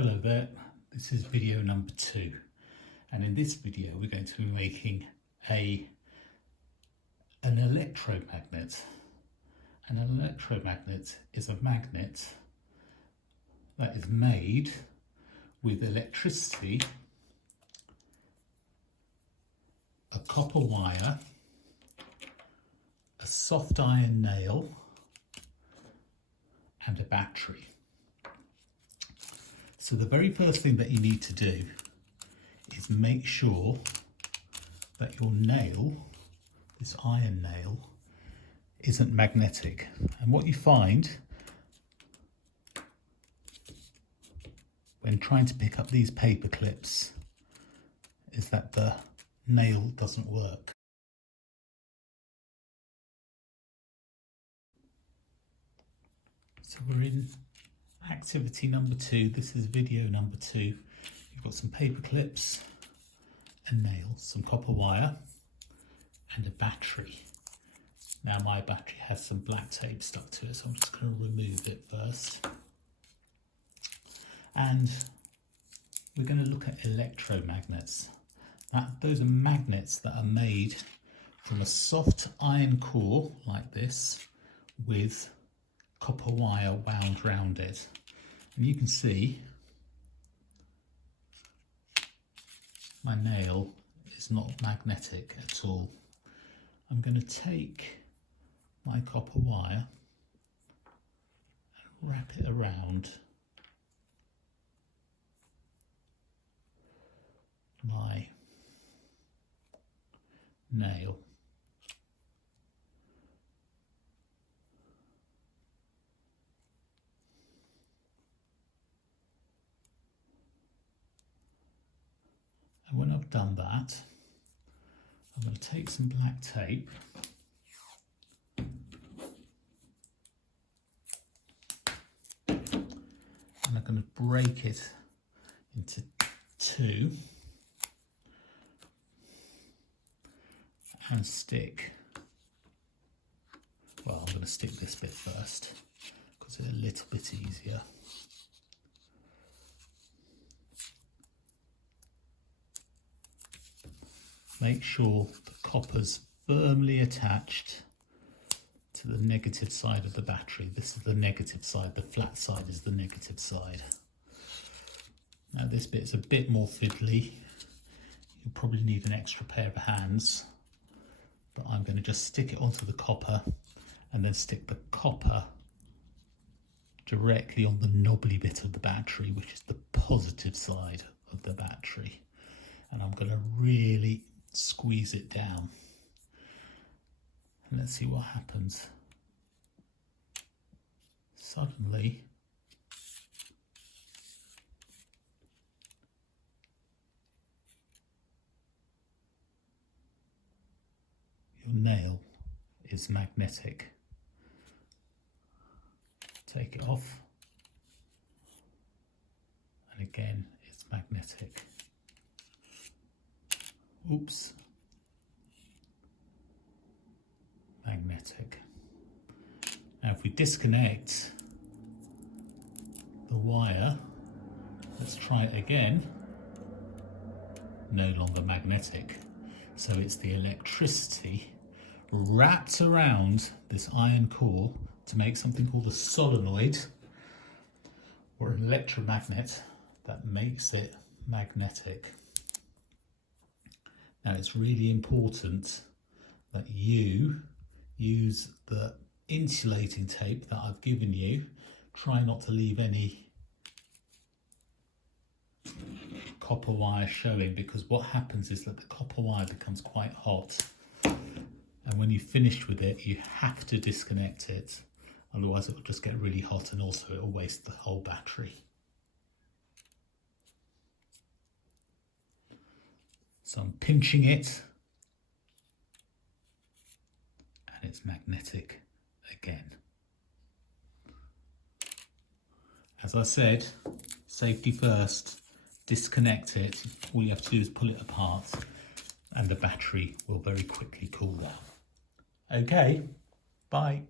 Hello there, this is video number 2, and in this video we're going to be making an electromagnet. An electromagnet is a magnet that is made with electricity, a copper wire, a soft iron nail and a battery. So the very first thing that you need to do is make sure that your nail, this iron nail, isn't magnetic. And what you find when trying to pick up these paper clips is that the nail doesn't work. So we're in activity number 2. This is video number 2. You've got some paper clips, a nail, some copper wire and a battery. Now my battery has some black tape stuck to it, so I'm just going to remove it first. And we're going to look at electromagnets. Those are magnets that are made from a soft iron core like this with copper wire wound round it. And you can see my nail is not magnetic at all. I'm going to take my copper wire and wrap it around my nail. And when I've done that, I'm going to take some black tape and I'm going to break it into 2 and stick, well, I'm going to stick this bit first because it's a little bit easier. Make sure the copper's firmly attached to the negative side of the battery. This is the negative side, the flat side is the negative side. Now this bit is a bit more fiddly. You'll probably need an extra pair of hands, but I'm going to just stick it onto the copper and then stick the copper directly on the knobbly bit of the battery, which is the positive side of the battery. And I'm going to really squeeze it down. And let's see what happens. Suddenly, your nail is magnetic. Take it off, and again it's magnetic. Oops. Magnetic. Now if we disconnect the wire, let's try it again. No longer magnetic. So it's the electricity wrapped around this iron core to make something called a solenoid or an electromagnet that makes it magnetic. Now it's really important that you use the insulating tape that I've given you. Try not to leave any copper wire showing, because what happens is that the copper wire becomes quite hot, and when you've finished with it you have to disconnect it, otherwise it will just get really hot and also it will waste the whole battery. So I'm pinching it and it's magnetic again. As I said, safety first, disconnect it. All you have to do is pull it apart and the battery will very quickly cool down. Okay, bye.